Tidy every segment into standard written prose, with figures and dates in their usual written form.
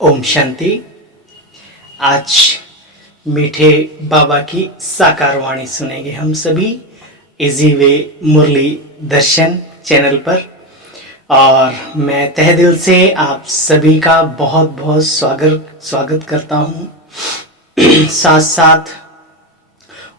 ओम शांति। आज मीठे बाबा की साकार वाणी सुनेंगे हम सभी इजी वे मुरली दर्शन चैनल पर। और मैं तहे दिल से आप सभी का बहुत बहुत स्वागत करता हूँ। साथ साथ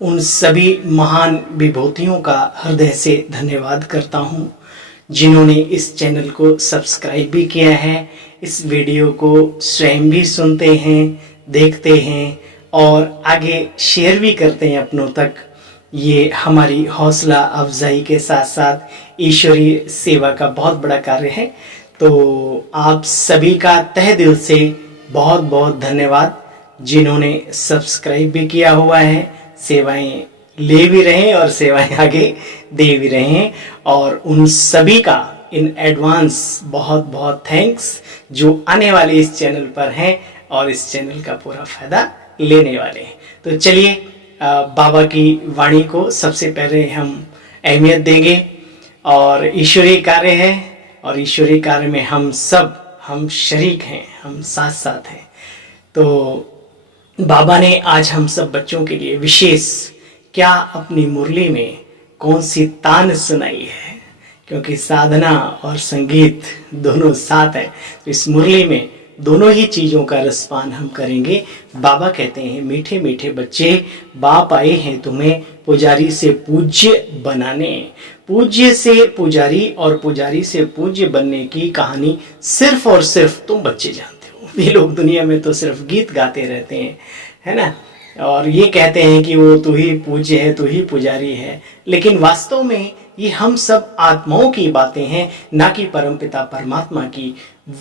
उन सभी महान विभूतियों का हृदय से धन्यवाद करता हूँ जिन्होंने इस चैनल को सब्सक्राइब भी किया है, इस वीडियो को स्वयं भी सुनते हैं, देखते हैं और आगे शेयर भी करते हैं अपनों तक। ये हमारी हौसला अफजाई के साथ साथ ईश्वरीय सेवा का बहुत बड़ा कार्य है। तो आप सभी का तहे दिल से बहुत बहुत धन्यवाद जिन्होंने सब्सक्राइब भी किया हुआ है, सेवाएं ले भी रहे हैं और सेवाएं आगे दे भी रहे हैं। और उन सभी का इन एडवांस बहुत बहुत थैंक्स जो आने वाले इस चैनल पर हैं और इस चैनल का पूरा फायदा लेने वाले हैं। तो चलिए बाबा की वाणी को सबसे पहले हम अहमियत देंगे। और ईश्वरीय कार्य है और ईश्वरीय कार्य में हम शरीक हैं, हम साथ साथ हैं। तो बाबा ने आज हम सब बच्चों के लिए विशेष क्या अपनी मुरली में कौन सी तान सुनाई है, क्योंकि साधना और संगीत दोनों साथ है। तो इस मुरली में दोनों ही चीज़ों का रसपान हम करेंगे। बाबा कहते हैं, मीठे मीठे बच्चे, बाप आए हैं तुम्हें पुजारी से पूज्य बनाने। पूज्य से पुजारी और पुजारी से पूज्य बनने की कहानी सिर्फ और सिर्फ तुम बच्चे जानते हो। ये लोग दुनिया में तो सिर्फ गीत गाते रहते हैं, है ना, और ये कहते हैं कि वो तू ही पूज्य है, तू ही पुजारी है। लेकिन वास्तव में ये हम सब आत्माओं की बातें हैं, ना कि परमपिता परमात्मा की।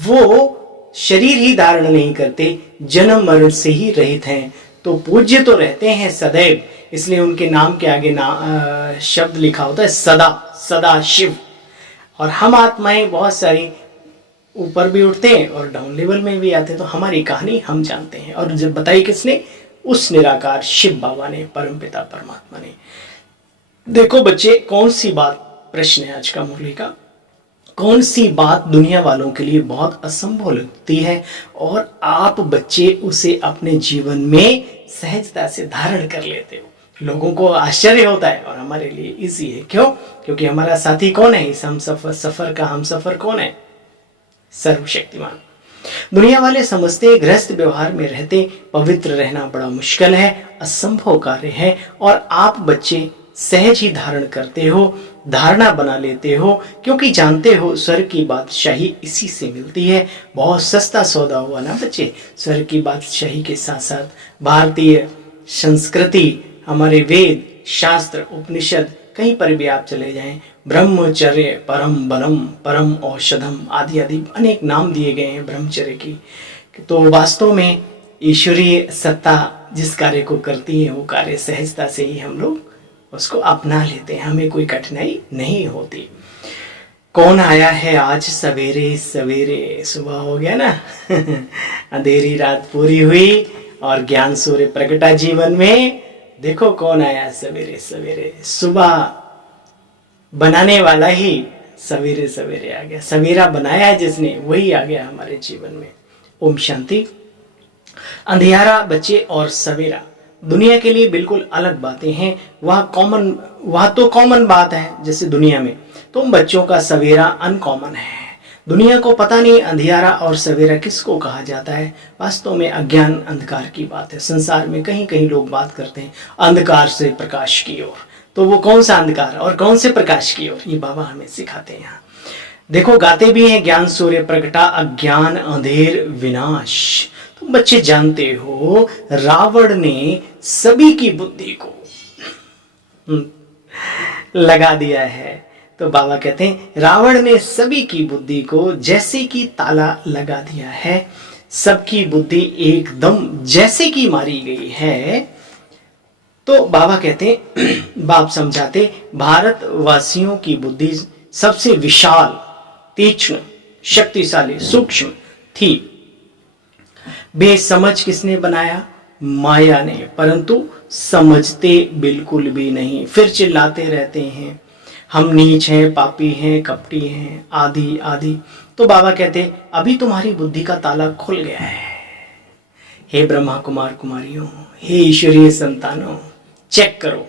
वो शरीर ही धारण नहीं करते, जन्म मरण से ही रहित हैं, तो पूज्य तो रहते हैं सदैव। इसलिए उनके नाम के आगे शब्द लिखा होता है सदा, सदा शिव। और हम आत्माएं बहुत सारी ऊपर भी उठते हैं और डाउन लेवल में भी आते हैं। तो हमारी कहानी हम जानते हैं। और जब बताई किसने? उस निराकार शिव बाबा ने, परमपिता परमात्मा ने। देखो बच्चे, कौन सी बात, प्रश्न है आज का मुरली का, कौन सी बात दुनिया वालों के लिए बहुत असंभव लगती है और आप बच्चे उसे अपने जीवन में सहजता से धारण कर लेते हो। लोगों को आश्चर्य होता है और हमारे लिए इजी है। क्यों? क्योंकि हमारा साथी कौन है इस हम सफर का? हम सफर कौन है? सर्वशक्तिमान। दुनिया वाले समझते गृहस्थ व्यवहार में रहते पवित्र रहना बड़ा मुश्किल है, असंभव कार्य है। और आप बच्चे सहज ही धारण करते हो, धारणा बना लेते हो, क्योंकि जानते हो स्वर्ग की बादशाही इसी से मिलती है। बहुत सस्ता सौदा हुआ ना बच्चे। स्वर्ग की बादशाही के साथ साथ भारतीय संस्कृति, हमारे वेद शास्त्र उपनिषद, कहीं पर भी आप चले जाएं, ब्रह्मचर्य परम बलम परम औषधम आदि आदि अनेक नाम दिए गए हैं ब्रह्मचर्य की। तो वास्तव में ईश्वरीय सत्ता जिस कार्य को करती है वो कार्य सहजता से ही हम लोग उसको अपना लेते हैं, हमें कोई कठिनाई नहीं होती। कौन आया है आज सवेरे सवेरे? सुबह हो गया ना अंधेरी रात पूरी हुई और ज्ञान सूर्य प्रगटा जीवन में। देखो कौन आया सवेरे सवेरे। सुबह बनाने वाला ही सवेरे सवेरे आ गया। सवेरा बनाया जिसने वही आ गया हमारे जीवन में। ओम शांति। अंधियारा बच्चे और सवेरा दुनिया के लिए बिल्कुल अलग बातें हैं। वह तो कॉमन बात है जैसे दुनिया में। तुम बच्चों का सवेरा अनकॉमन है। दुनिया को पता नहीं अंधियारा और सवेरा किसको कहा जाता है। वास्तव में अज्ञान अंधकार की बात है। संसार में कहीं कहीं लोग बात करते हैं अंधकार से प्रकाश की ओर। तो वो कौन सा अंधकार और कौन से प्रकाश की ओर, ये बाबा हमें सिखाते हैं। यहाँ देखो गाते भी हैं, ज्ञान सूर्य प्रगटा अज्ञान अंधेर विनाश। तुम बच्चे जानते हो रावण ने सभी की बुद्धि को लगा दिया है। तो बाबा कहते हैं रावण ने सभी की बुद्धि को जैसे कि ताला लगा दिया है। सबकी बुद्धि एकदम जैसे कि मारी गई है। तो बाबा कहते हैं, बाप समझाते, भारतवासियों की बुद्धि सबसे विशाल, तीक्ष्ण, शक्तिशाली, सूक्ष्म थी। बेसमझ किसने बनाया? माया ने। परंतु समझते बिल्कुल भी नहीं, फिर चिल्लाते रहते हैं हम नीच हैं, पापी हैं, कपटी हैं, आदि आदि। तो बाबा कहते अभी तुम्हारी बुद्धि का ताला खुल गया है। हे ब्रह्मा कुमार कुमारियों, हे ईश्वरीय संतानों, चेक करो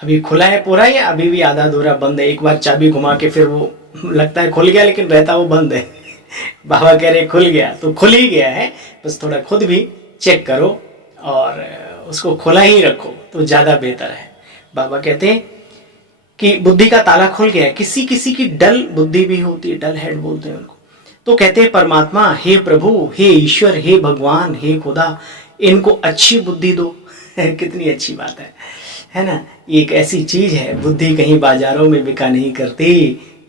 अभी खुला है पूरा या अभी भी आधा अधूरा बंद है। एक बार चाबी घुमा के फिर वो लगता है खुल गया लेकिन रहता वो बंद है। बाबा कह रहे खुल गया तो खुल ही गया है, बस थोड़ा खुद भी चेक करो और उसको खुला ही रखो तो ज़्यादा बेहतर है। बाबा कहते हैं कि बुद्धि का ताला खुल गया है। किसी किसी की डल बुद्धि भी होती है, डल हेड बोलते हैं उनको। तो कहते हैं परमात्मा, हे प्रभु, हे ईश्वर, हे भगवान, हे खुदा, इनको अच्छी बुद्धि दो। कितनी अच्छी बात है ना। ये एक ऐसी चीज है, बुद्धि कहीं बाजारों में बिका नहीं करती,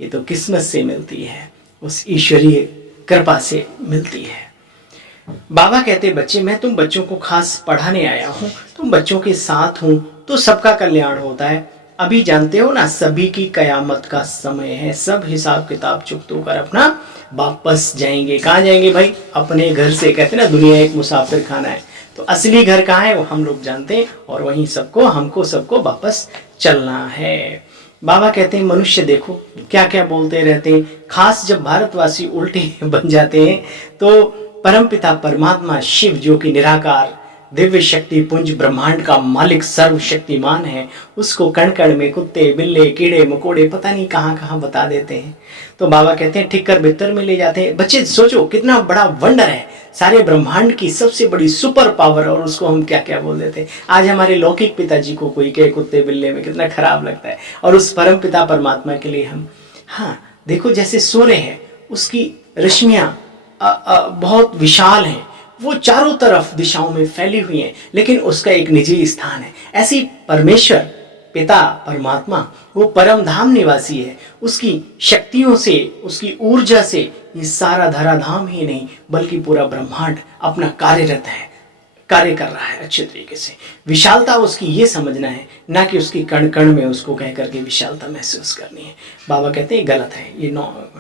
ये तो किस्मत से मिलती है, उस ईश्वरीय कृपा से मिलती है। बाबा कहते बच्चे, मैं तुम बच्चों को खास पढ़ाने आया हूँ, तुम बच्चों के साथ हूँ तो सबका कल्याण होता है। अभी जानते हो ना, सभी की कयामत का समय है, सब हिसाब किताब चुकत होकर अपना वापस जाएंगे। कहाँ जाएंगे भाई? अपने घर से। कहते ना दुनिया एक मुसाफिर खाना है, तो असली घर कहाँ है वो हम लोग जानते हैं, और वहीं हमको सबको वापस चलना है। बाबा कहते हैं मनुष्य देखो क्या क्या बोलते रहते हैं, खास जब भारतवासी उल्टे बन जाते हैं तो परमपिता परमात्मा शिव, जो कि निराकार दिव्य शक्ति पुंज ब्रह्मांड का मालिक सर्वशक्तिमान है, उसको कण कण में कुत्ते बिल्ले कीड़े मकोड़े पता नहीं कहाँ कहाँ बता देते हैं। तो बाबा कहते हैं ठीक कर बिस्तर में ले जाते हैं। बच्चे सोचो कितना बड़ा वंडर है, सारे ब्रह्मांड की सबसे बड़ी सुपर पावर, और उसको हम क्या क्या बोल देते हैं। आज हमारे लौकिक पिताजी को कोई कहे कुत्ते बिल्ले में, कितना खराब लगता है, और उस परम पिता परमात्मा के लिए हम, हाँ देखो जैसे सूर्य है, उसकी रश्मियां बहुत विशाल हैं, वो चारों तरफ दिशाओं में फैली हुई हैं, लेकिन उसका एक निजी स्थान है। ऐसी परमेश्वर पिता परमात्मा वो परम धाम निवासी है, उसकी शक्तियों से, उसकी ऊर्जा से ये सारा धराधाम ही नहीं बल्कि पूरा ब्रह्मांड अपना कार्यरत है, कार्य कर रहा है अच्छे तरीके से। विशालता उसकी ये समझना है, ना कि उसकी कण कण में उसको कह करके विशालता महसूस करनी है। बाबा कहते हैं गलत है, ये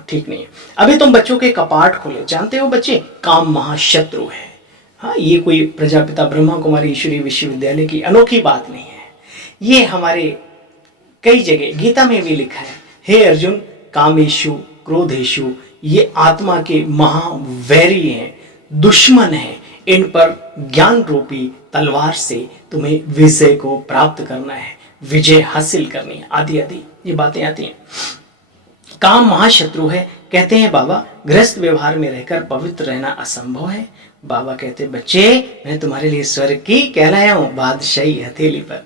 ठीक नहीं है। अभी तुम बच्चों के कपाट खोले, जानते हो बच्चे काम महाशत्रु है। हाँ, ये कोई प्रजापिता ब्रह्मा कुमारी ईश्वरीय विश्वविद्यालय की अनोखी बात नहीं है, ये हमारे कई जगह गीता में भी लिखा है। हे अर्जुन, कामेशु क्रोधेशु ये आत्मा के महावैरी हैं, दुश्मन हैं, इन पर ज्ञान रूपी तलवार से तुम्हें विजय को प्राप्त करना है, विजय हासिल करनी है, आदि आदि ये बातें आती हैं। काम महाशत्रु है। कहते हैं बाबा गृहस्थ व्यवहार में रहकर पवित्र रहना असंभव है। बाबा कहते बच्चे, मैं तुम्हारे लिए स्वर्ग की कहलाया हूं बादशाही हथेली पर।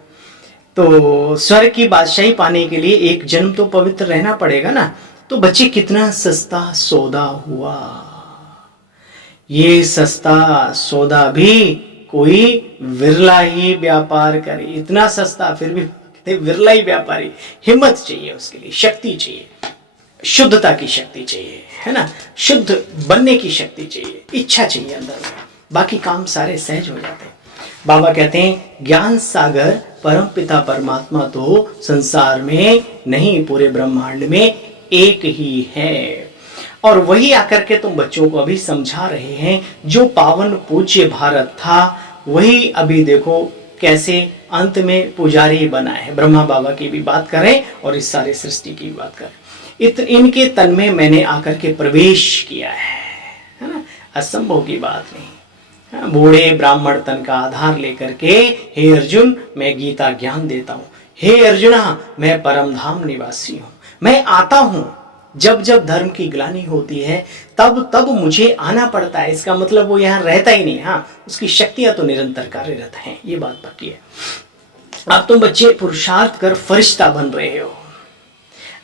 तो स्वर्ग की बादशाही पाने के लिए एक जन्म तो पवित्र रहना पड़ेगा ना। तो बच्चे कितना सस्ता सौदा हुआ, ये सस्ता सौदा भी कोई विरला ही व्यापार करे। इतना सस्ता, फिर भी विरला ही व्यापारी। हिम्मत चाहिए उसके लिए, शक्ति चाहिए, शुद्धता की शक्ति चाहिए, है ना, शुद्ध बनने की शक्ति चाहिए, इच्छा चाहिए अंदर में, बाकी काम सारे सहज हो जाते हैं। बाबा कहते हैं ज्ञान सागर परम पिता परमात्मा तो संसार में नहीं, पूरे ब्रह्मांड में एक ही है, और वही आकर के तुम बच्चों को अभी समझा रहे हैं। जो पावन पूज्य भारत था वही अभी देखो कैसे अंत में पुजारी बना है। ब्रह्मा बाबा की भी बात करें और इस सारे सृष्टि की भी बात करें, इनके तन में मैंने आकर के प्रवेश किया है ना, असंभव की बात नहीं। बूढ़े ब्राह्मण तन का आधार लेकर के हे अर्जुन मैं गीता ज्ञान देता हूँ। हे अर्जुना, मैं परम धाम निवासी हूँ, मैं आता हूँ जब जब धर्म की ग्लानि होती है तब तब मुझे आना पड़ता है। इसका मतलब वो यहाँ रहता ही नहीं, हाँ उसकी शक्तियां तो निरंतर कार्यरत हैं, ये बात पक्की है। अब तुम बच्चे पुरुषार्थ कर फरिश्ता बन रहे हो।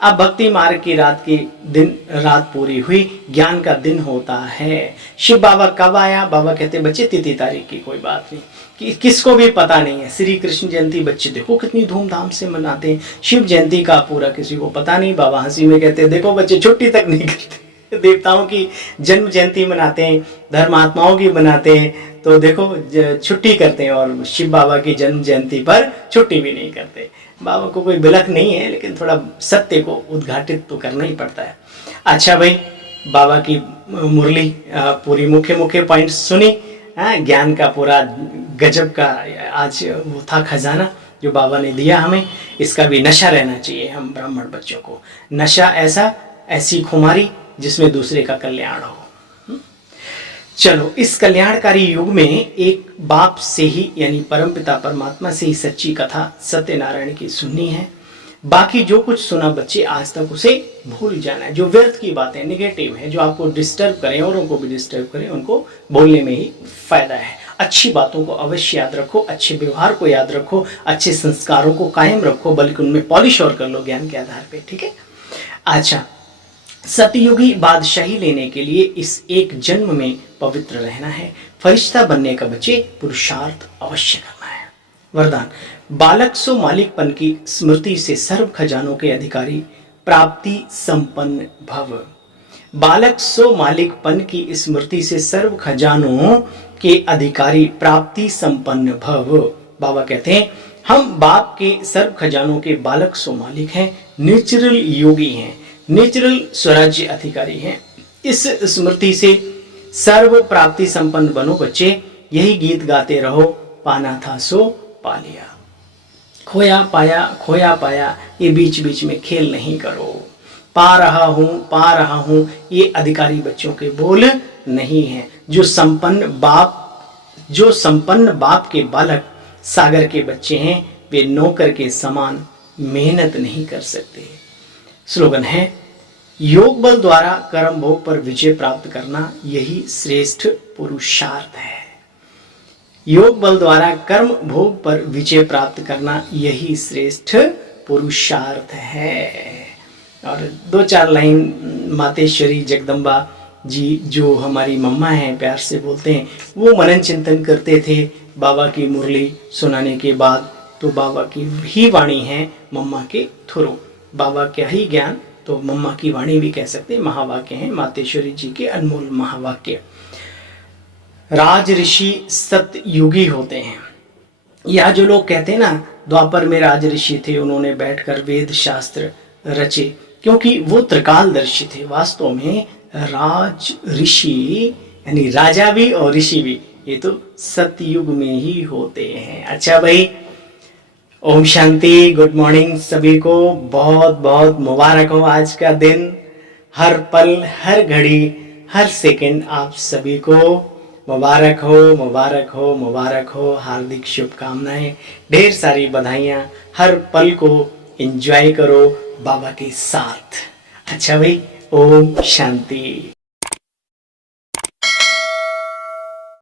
अब भक्ति मार्ग की रात पूरी हुई, ज्ञान का दिन होता है। शिव बाबा कब आया? बाबा कहते बच्चे तिथि तारीख की कोई बात नहीं, कि किसको भी पता नहीं है। श्री कृष्ण जयंती बच्चे देखो कितनी धूमधाम से मनाते हैं, शिव जयंती का पूरा किसी को पता नहीं। बाबा हंसी में कहते देखो बच्चे छुट्टी तक नहीं करते, देवताओं की जन्म जयंती मनाते हैं, धर्मात्माओं की मनाते हैं, तो देखो छुट्टी करते हैं, और शिव बाबा की जन्म जयंती पर छुट्टी भी नहीं करते। बाबा को कोई बिलख नहीं है, लेकिन थोड़ा सत्य को उद्घाटित तो करना ही पड़ता है। अच्छा भाई, बाबा की मुरली पूरी मुख्य पॉइंट्स सुनी, ज्ञान का पूरा गजब का आज वो था खजाना जो बाबा ने दिया हमें। इसका भी नशा रहना चाहिए हम ब्राह्मण बच्चों को, नशा ऐसी खुमारी जिसमें दूसरे का कल्याण हो। चलो, इस कल्याणकारी युग में एक बाप से ही यानी परमपिता परमात्मा से ही सच्ची कथा सत्यनारायण की सुननी है। बाकी जो कुछ सुना बच्चे आज तक उसे भूल जाना है। जो व्यर्थ की बातें नेगेटिव है, जो आपको डिस्टर्ब करें, औरों को भी डिस्टर्ब करें, उनको बोलने में ही फायदा है। अच्छी बातों को अवश्य याद रखो, अच्छे व्यवहार को याद रखो, अच्छे संस्कारों को कायम रखो, बल्कि उनमें पॉलिश और कर लो ज्ञान के आधार पे। ठीक है। अच्छा, सतयुगी बादशाही लेने के लिए इस एक जन्म में पवित्र रहना है। फरिश्ता बनने का बच्चे पुरुषार्थ अवश्य करना है। वरदान, बालक सो मालिकपन की स्मृति से सर्व खजानों के अधिकारी प्राप्ति संपन्न भव। बालक सो मालिकपन की स्मृति से सर्व खजानों के अधिकारी प्राप्ति संपन्न भव। बाबा कहते हैं हम बाप के सर्व खजानों के बालक सो मालिक हैं, नेचुरल योगी हैं, नेचुरल स्वराज्य अधिकारी हैं। इस स्मृति से सर्व प्राप्ति संपन्न बनो बच्चे। यही गीत गाते रहो, पाना था सो पा लिया। खोया पाया ये बीच बीच में खेल नहीं करो। पा रहा हूं ये अधिकारी बच्चों के बोल नहीं है। जो संपन्न बाप के बालक सागर के बच्चे हैं, वे नौकर के समान मेहनत नहीं कर सकते। स्लोगन है, योग बल द्वारा कर्म भोग पर विजय प्राप्त करना यही श्रेष्ठ पुरुषार्थ है। योग बल द्वारा कर्म भोग पर विजय प्राप्त करना यही श्रेष्ठ पुरुषार्थ है। और 2-4 लाइन मातेश्वरी जगदम्बा जी जो हमारी मम्मा हैं, प्यार से बोलते हैं, वो मनन चिंतन करते थे बाबा की मुरली सुनाने के बाद। तो बाबा की ही वाणी है मम्मा के थ्रू। बाबा का ही ज्ञान तो मम्मा की वाणी भी कह सकते हैं, महावाक्य हैं मातेश्वरी जी के अनमोल महावाक्य। राज ऋषि सतयुगी होते हैं। यह जो लोग कहते हैं ना द्वापर में राज ऋषि थे, उन्होंने बैठकर वेद शास्त्र रचे, क्योंकि वो त्रिकालदर्शी थे। वास्तव में राज ऋषि यानी राजा भी और ऋषि भी ये तो सतयुग में ही होते हैं। अच्छा भाई, ओम शांति, गुड मॉर्निंग सभी को। बहुत बहुत मुबारक हो आज का दिन। हर पल, हर घड़ी, हर सेकंड आप सभी को मुबारक हो, मुबारक हो, मुबारक हो। हार्दिक शुभकामनाएं, ढेर सारी बधाइयाँ। हर पल को एंजॉय करो बाबा के साथ। अच्छा भाई, ओम शांति।